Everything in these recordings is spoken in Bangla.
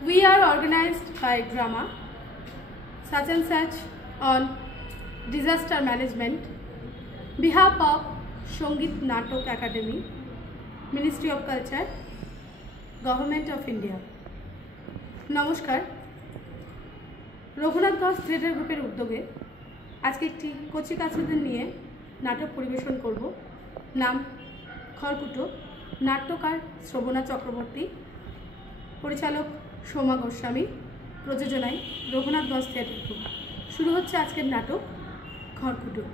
We are organized by drama, such and such on disaster management, behalf of Shongit Natok Academy, Ministry of Culture, Government of India. নমস্কার, রঘুনাথগঞ্জ থিয়েটার গ্রুপের উদ্যোগে আজকে একটি কচি কাচাদের নিয়ে নাটক পরিবেশন করব। নাম খড়কুটো, নাট্যকার শ্রবণা চক্রবর্তী, পরিচালক সোমা গোস্বামী, প্রযোজনায় রঘুনাথগঞ্জ থিয়েটার গ্রুপ। শুরু হচ্ছে আজকের নাটক খড়কুটো।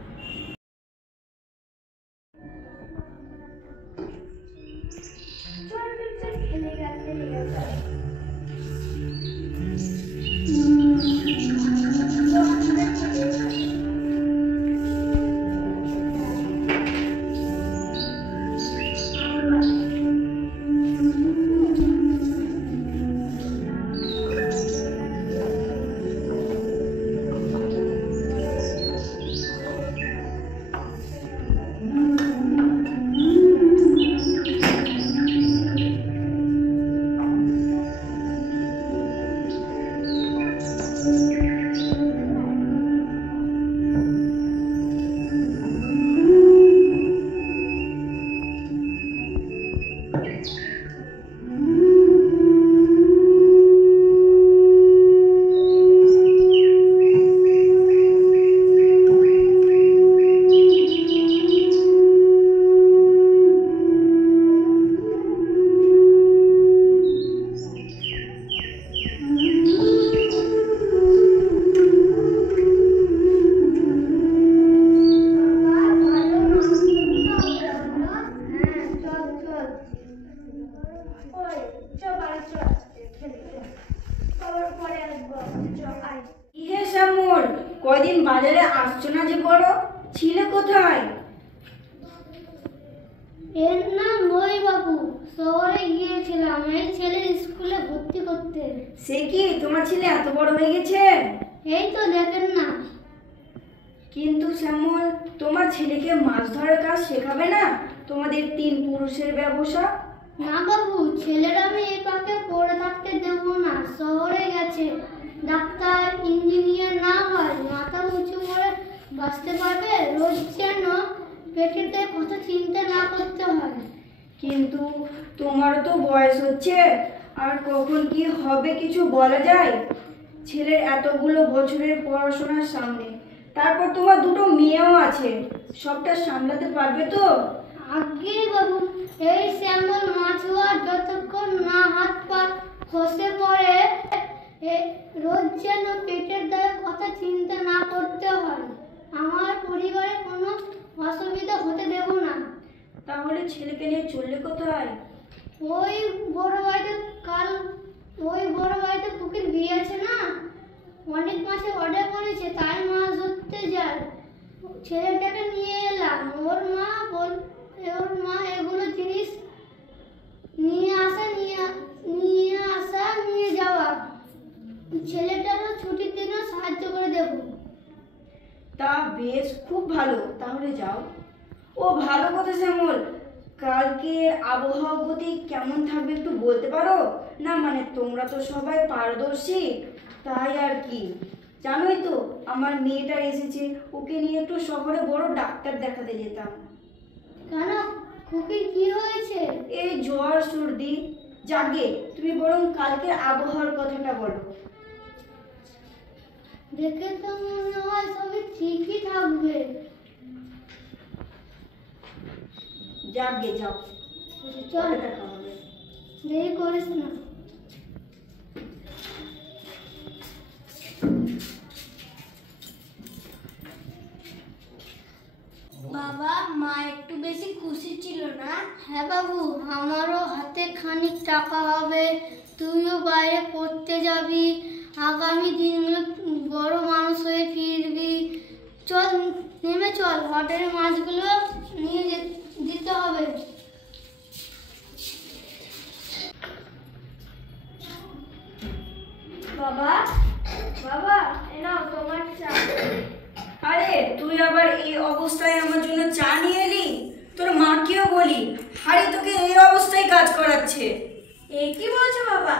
কয়দিন বাজারে আসছো না যে? বড় ছিলে কোথায়? এর নাম ওই বাবু, শহরে গিয়েছিলাম এই ছেলের স্কুলে ভর্তি করতে। সে কি, তোমার ছেলে এত বড় হয়ে গেছে? এই তো দেখেন না। কিন্তু শ্যামল, তোমার ছেলেকে মাছ ধরার কাজ শেখাবে না? তোমাদের 3 পুরুষের ব্যবসা। না বাবু, ছেলের আমি এই পাকে পড়ে থাকতে দেবো না। শহরে গেছে, ডাক্তার ইঞ্জিনিয়ার না হয় মাথা উঁচু করে বাঁচতে পারবে। রোজ যেন পেটেতে কথা চিন্তা না করতে হয়। কিন্তু তোমার তো বয়স হচ্ছে, আর কখন কি হবে কিছু বলা যায়? ছেলের এতগুলো বছরের পড়াশোনার সামনে, তারপর তোমার 2টো মেয়েও আছে, সবটা সামলাতে পারবে তো? আগে বাবু, এই শ্যামল মাছুয়া যতক্ষণ না হাত পা খসে পড়ে, রোজ যেন পেটের দায়ে কথা চিন্তা না করতে হয়। আমার পরিবারে কোনো অসুবিধা হতে দেব না। তাহলে ছেলেকে নিয়ে চললে কোথায়? ওই বড় বাড়িতে কুকির বিয়ে আছে না, অনেক মাসে অর্ডার করেছে, তাই মাছ ধরতে যায়। ছেলেটাকে নিয়ে এলাম। ওর মা এগুলো জিনিস নিয়ে আসা নিয়ে যাওয়া। ছেলেটারও ছুটির দিনও সাহায্য করে দেব। তা বেশ, খুব ভালো, তাহলে যাও। ও ভালো কথা শ্যামল, কালকের আবহাওয়া গতি কেমন থাকবে একটু বলতে পারো? না মানে তোমরা তো সবাই পারদর্শী, তাই আর কি। জানোই তো আমার মেয়েটা এসেছে, ওকে নিয়ে একটু শহরে বড় ডাক্তার দেখাতে যেতাম। কেন, খুকির কি হয়েছে? এই জ্বর সর্দি। যাগে, তুমি বরং কালকের আবহাওয়ার কথাটা বলো। দেখে তো মনে হয় সবই ঠিকই থাকবে। যাগে, যাও, চল, দেখা হবে। দেরি করিস না। বাবা, মা একটু বেশি খুশি ছিল না? হ্যাঁ বাবু, আমারও হাতে খানিক টাকা হবে, তুইও বাইরে পড়তে যাবি, আগামী দিনগুলো বড় মানুষ হয়ে ফিরবি। চল নেমে চল, হোটেলের মাছগুলো নিয়ে দিতে হবে। বাবা, বাবা, এ নাও তোমার চা। আরে তুই আবার এই অবস্থায় আমার জন্য চা নিয়ে এলি? তোর মাকেও বলি, হাড়ি তোকে এই অবস্থায় কাজ করাচ্ছে। এই কি বলছো বাবা?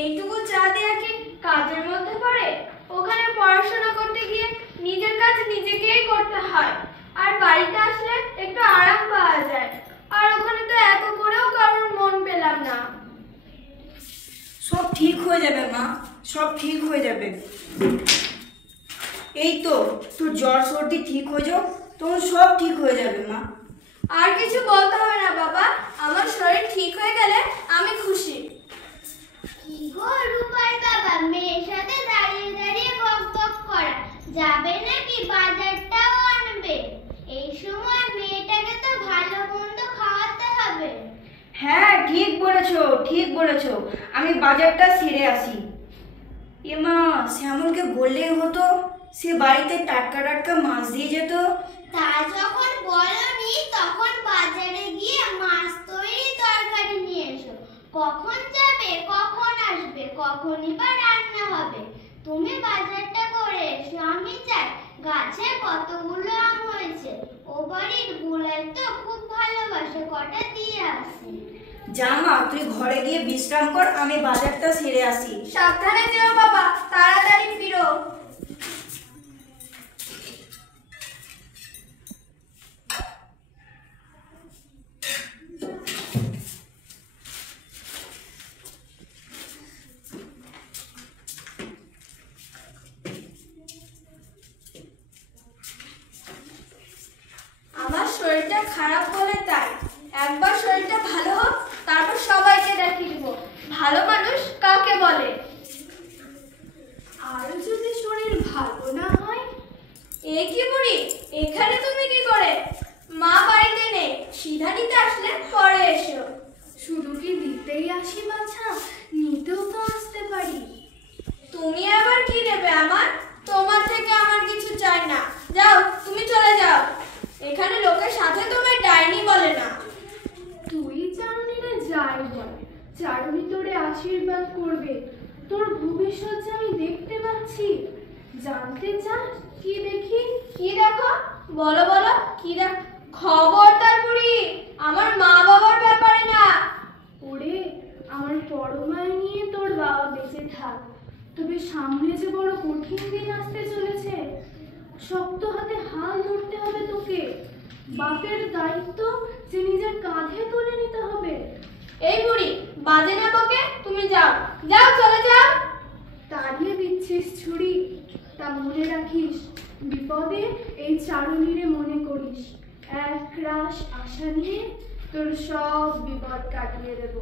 এইটুকু চা দেয়া কি কাজের মধ্যে পড়ে? ওখানে পড়াশোনা করতে গিয়ে নিজের কাজ নিজেকেই করতে হয়, আর বাড়িতে আসলে একটু আরাম পাওয়া যায়। আর ওখানে তো এত করেও কারোর মন পেলাম না। সব ঠিক হয়ে যাবে মা, সব ঠিক হয়ে যাবে। এই তো তোর জ্বর সর্দি ঠিক হয়ে যাও, তোর সব ঠিক হয়ে যাবে মা। আর কিছু বলতে হবে না বাবা, আমার শরীর ঠিক হয়ে গেলে আমি খুশি। কি গো রূপার বাবা, মেয়ের সাথে দাঁড়িয়ে দাঁড়িয়ে বক বক করা যাবে নাকি? বাজারটাও আনবে। এই সময় মেয়েটাকে তো ভালো মন্দ খাওয়াতে হবে। হ্যাঁ ঠিক বলেছো, ঠিক বলেছো। আমি বাজারটা সেরে আসি। এ মা, শ্যামলকে বললেই হতো, সে বাড়িতে টাটকা টাটকা মাছ দিয়ে যেত। তা যখন বলনি তখন বাজারে গিয়ে মাছ তৈরি তরকারি নিয়ে এসো। কখন যাবে, কখন আসবে, কখনই বা রান্না হবে। তুমি বাজারটা করে এসো, আমি চাই। গাছে কতগুলো আম হয়েছে, ও বাড়ির বুড়াই তো খুব ভালোবাসে, কটা দিয়ে আসি। যা মা, তুই ঘরে গিয়ে বিশ্রাম কর, আমি বাজারটা সেরে আসি। সাবধানে যেও বাবা, তাড়াতাড়ি ফিরো। আমার শরীরটা খারাপ বলে তাই। একবার শরীরটা ভালো হোক, তারপর সবাইকে দেখিয়ে দিব ভালো মানুষ কাকে বলে। আর যদি শরীর ভালো না হয়? এ কি বুড়ি, এখানে তুমি কি করে? মা বাড়িতে নেই, সিধা নিতে আসলে পরে এসো। শুধু কি দিতেই আসি বাছা, নিতেও তো আসতে পারি। তুমি আবার কি নেবে আমার? তোমার থেকে আমার কিছু চাই না। যাও, তুমি চলে যাও। এখানে লোকের সাথে তোমায় ডাইনি বলে না। তুই জানি না, যাই বল, চারুনি তোরে আশীর্বাদ করবে। তোর ভবিষ্যৎ যে আমি দেখতে পাচ্ছি। জানতে চাস কি দেখি? কি দেখো? বলো বলো, কি দেখ? খবরদার বুড়ি, আমার মা বাবার ব্যাপারে না। ওরে, আমার পরমায় নিয়ে তোর বাবা বেঁচে থাক। তবে সামনে যে বড় কঠিন দিন আসতে চলেছে। শক্ত হাতে হাল ধরতে হবে তোকে। বাপের দায়িত্ব যে নিজের কাঁধে তুলে নিতে হবে। এই বুড়ি, বাজে না বকে, তুমি যাও, যাও, চলে যাও। তাড়িয়ে দিচ্ছিস ছুরি, তা মনে রাখিস, বিপদে এই চারুনিরে মনে করিস। এক রাশ আশা নিয়ে তোর সব বিপদ কাটিয়ে দেব।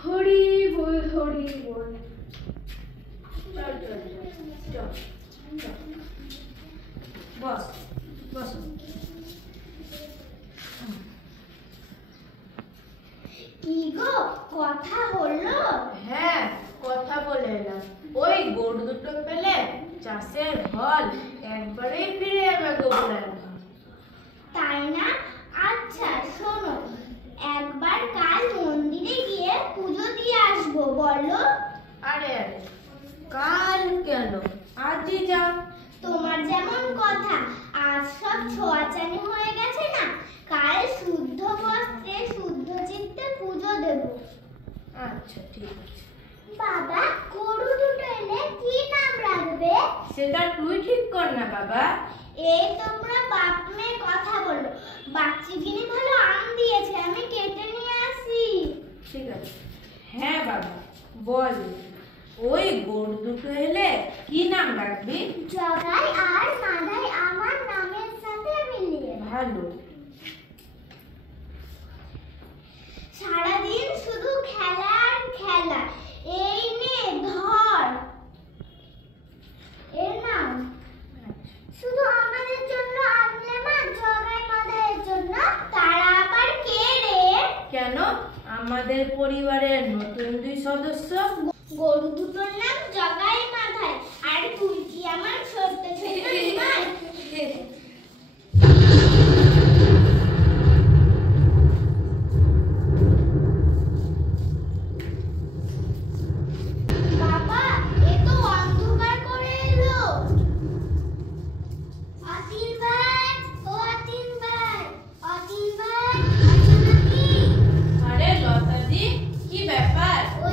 হরি বল, হরি বল। চল চল চল চল, বস বস। কি গো, কথা হলো? হ্যাঁ, কথা বলে এলাম। ওই গরু দুটো পেলে চাষের ফল একবারেই ফিরে যাবে গো বলে। তাই না? আচ্ছা শোনো, একবার কাল মন্দিরে গিয়ে পুজো দিয়ে আসবো, বলো? আরে আরে, কাল কেন, আজই যাও। তোমার যেমন কথা, আজ সব ছোঁয়াচানি হয়ে গেছে না, কাল শুদ্ধ বস্ত্রে শুদ্ধ চিত্তে পুজো দেব। আচ্ছা ঠিক আছে। বাবা, গরু দুটো এলে কি নাম রাখবে? সেটা তুই ঠিক কর না বাবা। এই তোমরা বাপ মেয়ে কথা বলো। বাচ্চিগিনি ভালো আম দিয়েছে, আমি কেটে নিয়ে আসি। ঠিক আছে। হ্যাঁ বাবা, বল। ওই গরু দুটো এলে কি নাম রাখবি? জগাই আর মাধাই আমার নামের সাথে মিলিয়ে। ভালো। সারাদিন শুধু খেলা আর খেলা। এই নে ধর, এর নাম। শুধু আমাদের জন্য আনলে মা, জগাই মাধাইয়ের জন্য? তারা আবার কে রে? কেন, আমাদের পরিবারের নতুন 2 সদস্য। গরু দুটোর নাম জগাই মাধাই। আর তুই কি আমার ছোট্ট ছোট্ট ভাই? বাবা, এ তো অন্ধকার করে এলো। অতীন ভাই, ও অতীন ভাই, অতীন ভাই, আছো নাকি? আরে লতাদি, কি ব্যাপার? ও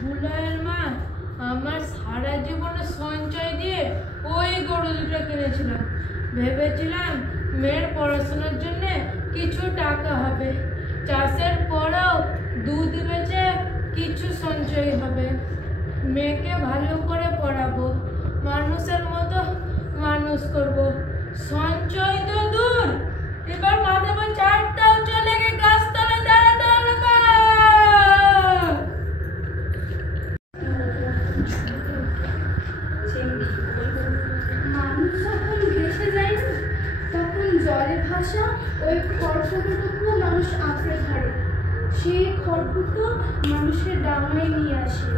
বুলাইয়ের মা, আমার সারা জীবনের সঞ্চয় দিয়ে ওই গরু দুটো কিনেছিলাম। ভেবেছিলাম মেয়ের পড়াশোনার জন্য কিছু টাকা হবে, চাষের পরেও দুধ বেচে কিছু সঞ্চয় হবে, মেয়েকে ভালো করে পড়াবো, মানুষের মতো মানুষ করব। সঞ্চয় তো দূর, এবার মাঝে মাঝে চারটাও চলে গিয়ে গাছতলায় দাঁড়াতে হবে না। মানুষ যখন ভেসে যায় না, তখন জলে ভাসা ওই খড়কুটোটুকু মানুষ আঁকড়ে ধরে, সেই খড়কুটো মানুষের ডাঙায় নিয়ে আসে।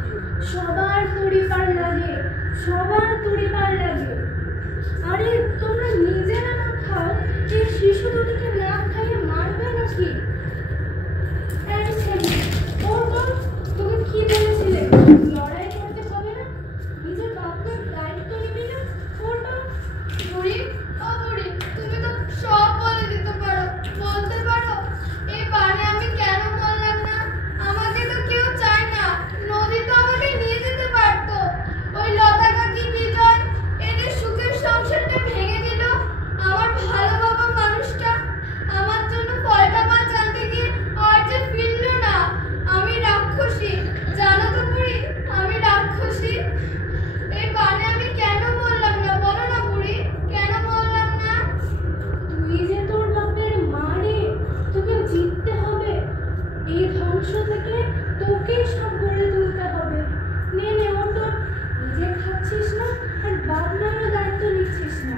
সবার তড়িপার লাগে, সবার তড়িপার লাগে। আরে তোমরা নিজেরা না খাও, এই শিশু দুটিকে না খাইয়ে মারবে নাকি? এই ছেলে, ওর তো তুমি কি বলেছিলে? লড়াই করতে হবে না, নিজের বাপের দায়িত্ব নিবি না? ওটা বুড়ি, ও বুড়ি, তুমি তো সব বলে দিতে পারো, বলতে পারো এই পানি আমি কেন বললাম না? আমাকে তো কেউ চায় না, নদী তো আমাকে নিয়ে যেতে পারতো। ওই লতা কাকি বিজয় এদের সুখের সংসারটা ভেঙে দিল। আমার ভালো বাবা মানুষটা আমার জন্য ফলটা মাছ আনতে গিয়ে আর যে ফিরল না। আমি রাক্ষসী, জানো তো বুড়ি, আমি রাক্ষসী। এই পানি আমি কেন বললাম না? বলো না বুড়ি, কেন বললাম না? তুই যে তোর বাপের মা রে, তোকে জিততে হবে। এই ধ্বংস থেকে তোকেই সব গড়ে তুলতে হবে। নে নে, ও তো নিজে খাচ্ছিস না আর বাপ মায়েরও দায়িত্ব নিচ্ছিস না।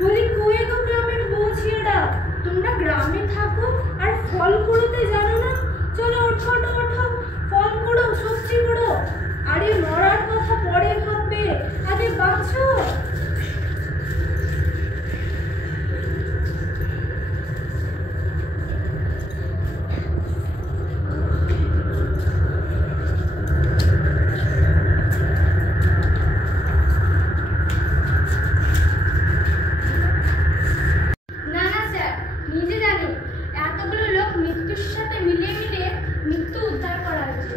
বলি কই গো গ্রামের বউ ছেলেরা, তোমরা গ্রামে থাকো আর ফল কুড়োতে জানো না? চলো ওঠো ওঠো ওঠো, ফল কুড়ো, সবজি কুড়ো। আরে মরার কথা পরে ভাববে, আগে বাঁচো। না না স্যার, নিজে জানি এতগুলো লোক মৃত্যুর সাথে মিলিয়ে মিলিয়ে মৃত্যু উদ্ধার করা হয়েছে।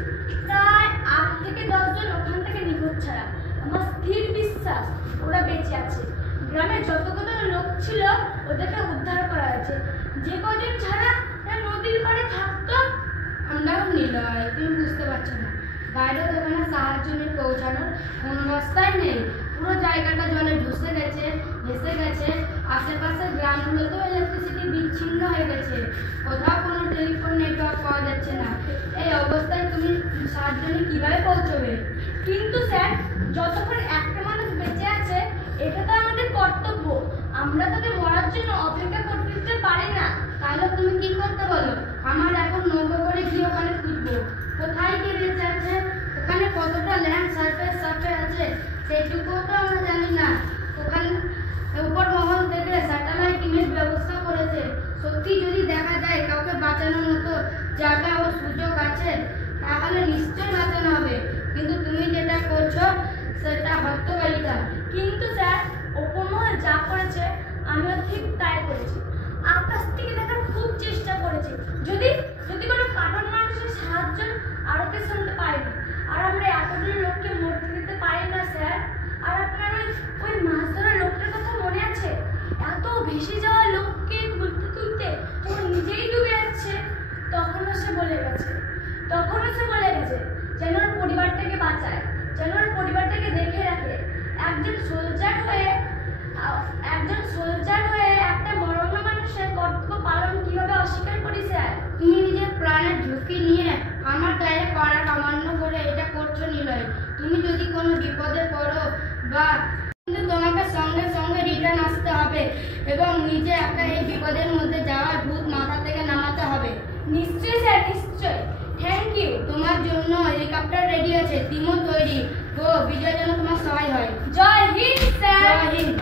প্রায় 8 থেকে 10 জন ওখান থেকে নিখোঁজ ছাড়া। আমার স্থির বিশ্বাস ওরা বেঁচে আছে। গ্রামের যতগুলো লোক ছিল ওদেরকে উদ্ধার করা হয়েছে। যে কজন ছাড়া এরা নদীর পাড়ে থাকতো। আমরাও নিলয়, তুমি বুঝতে পারছো না, বাইরেও দোকানে সাহায্য নিয়ে পৌঁছানোর কোনো রাস্তাই নেই। পুরো জায়গাটা জলে ভেসে গেছে। আশেপাশের গ্রামগুলোতেও ইলেকট্রিসিটি বিচ্ছিন্ন হয়ে গেছে, কোথাও কোনো টেলিফোন নেটওয়ার্ক পাওয়া যাচ্ছে না। এই অবস্থায় তুমি সাহায্য নিয়ে কীভাবে পৌঁছবে? কিন্তু স্যার, যতক্ষণ একটা মানুষ বেঁচে আছে এটা তো আমাদের কর্তব্য। আমরা তাকে মরার জন্য অপেক্ষা করতে পারি না। তাহলে তুমি কি করতে বলো? আমার এখন নৌকো করে গিয়ে ওখানে খুঁজবো কোথায় কে বেঁচে আছে, ওখানে কতটা ল্যান্ড সারফেস আছে সেটুকুও তো আমরা জানি না। ওখানে উপর মহল থেকে স্যাটেলাইট ইমেজ ব্যবস্থা করেছে। সত্যি যদি দেখা যায় কাউকে বাঁচানোর মতো জায়গা ও সুযোগ আছে, তাহলে নিশ্চয়ই বাঁচানো হবে। কিন্তু তুমি যেটা করছো সেটা হত্যকারিতা। কিন্তু স্যার, ওপর মহল যা করেছে আমিও ঠিক তাই করেছি। আকাশ থেকে দেখার খুব চেষ্টা করেছি, যদি কোনো কারণ মানুষের সাহায্য আরোকে শুনতে পাই না। আর আমরা এতগুলো লোককে মরতে দিতে পারি না স্যার। আর আপনার ওই মাছ ধরা লোকটার কথা মনে আছে? এত ভেসে যাওয়া লোককে তুলতে ও নিজেই ডুবে যাচ্ছে। তখনও সে বলে গেছে যেন ওর পরিবারটাকে বাঁচায়, যেন ওর পরিবারটাকে দেখে রাখে। একজন সোলজার হয়ে একটা মরণ মানুষের কর্তব্য পালন কিভাবে অস্বীকার করি স্যার? তুমি নিজের প্রাণের ঝুঁকি নিয়ে আমার গায়ে কড়া কামান্য করে এটা করছো নিলয়। তুমি যদি কোনো বিপদে পড়ো বা, কিন্তু তোমাকে সঙ্গে সঙ্গে রিটার্ন আসতে হবে এবং নিজে একা এই বিপদের মধ্যে যাওয়ার ভূত মাথা থেকে নামাতে হবে। নিশ্চয়ই স্যার, নিশ্চয়। Thank you. তোমার জন্য হেলিকপ্টার রেডি আছে, টিমও তৈরি। গো, বিজয়ের জন্য তোমার সহায় হয়। জয় হিন্দ স্যার। জয় হিন্দ।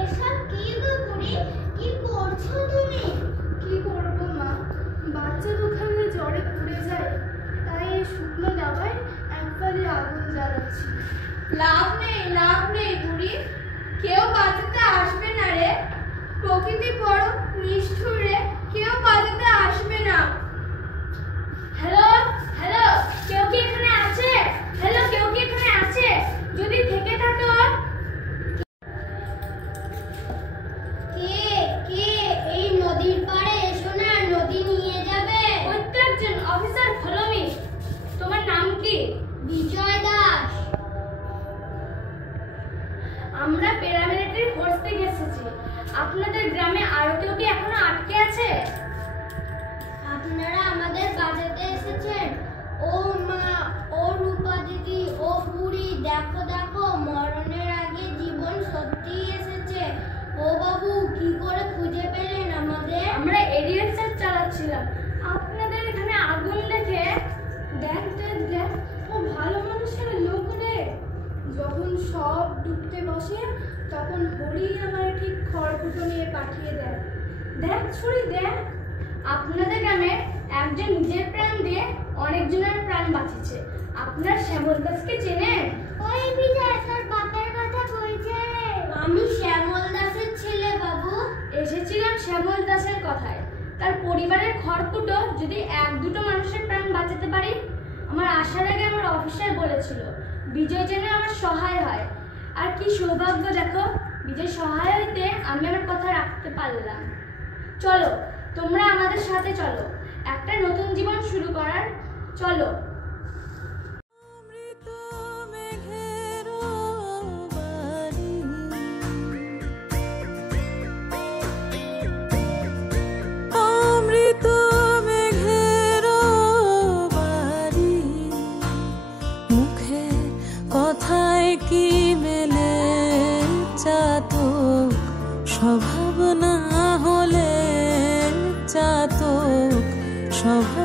এসব কি গো বুড়ি, কি করছো তুমি? কি করবো মা, বাচ্চা দুখানে জ্বরে পুড়ে যায়, তাই এই শুকনো দাওয়ায় একবারে আগুন জ্বালাচ্ছি। লাভ নেই বুড়ি, কেউ বাঁচাতে আসবে না রে, প্রকৃতি বড় নিষ্ঠুর রে, কেউ বাঁচাতে আসবে না। হ্যালো হ্যালো, কেউ কি এখানে আছে? হ্যালো, কেউ কি এখানে আছে? যদি থেকে থাকো। কে কে এই নদীর পাড়ে এসো না, নদী নিয়ে যাবে। ওই তো একজন অফিসার, ফলো মি। তোমার নাম কি? বিজয় দাস। আমরা প্যারামিলিটারি ফোর্স থেকে এসেছি। আপনাদের গ্রামে আরো কেউ কি এখনো আটকে আছে? আপনারা আমাদের বাঁচাতে এসেছেন? ও মা, ও রূপা দিদি, ও বুড়ি, দেখো দেখো, মরণের আগে জীবন সত্যিই এসেছে। ও বাবু, কি করে খুঁজে পেলেন আমাদের? আমরা এরিয়া সার্চ চালাচ্ছিলাম, আপনাদের এখানে আগুন দেখে। দেখ দেখ দেখ, ও ভালো মানুষের লোক রে। যখন সব ডুবতে বসে তখন হরি আমার ঠিক খড়কুটো নিয়ে পাঠিয়ে দেয়। দেখ ছুরি দেখ, আপনাদের গ্রামে একজন নিজের প্রাণ দিয়ে অনেকজনের প্রাণ বাঁচিয়েছে। আপনার শ্যামল দাসকে চেনেন? ওই বিজয়, তোর বাপের কথা বলছে রে। আমি শ্যামল দাসের ছেলে বাবু। এসেছিলাম শ্যামল দাসের কথায়। তার পরিবারের খড়কুটো যদি এক দুটো মানুষের প্রাণ বাঁচাতে পারি। আমার আসার আগে আমার অফিসার বলেছিল বিজয় যেন আমার সহায় হয়। আর কি সৌভাগ্য দেখো, বিজয় সহায় হইতে আমি আমার কথা রাখতে পারলাম। চলো তোমরা আমাদের সাথে চলো, একটা নতুন জীবন শুরু করার। চলো। কথায় কি মেলে চাতক, স্বভাব না হলে চাতক স্বভাব।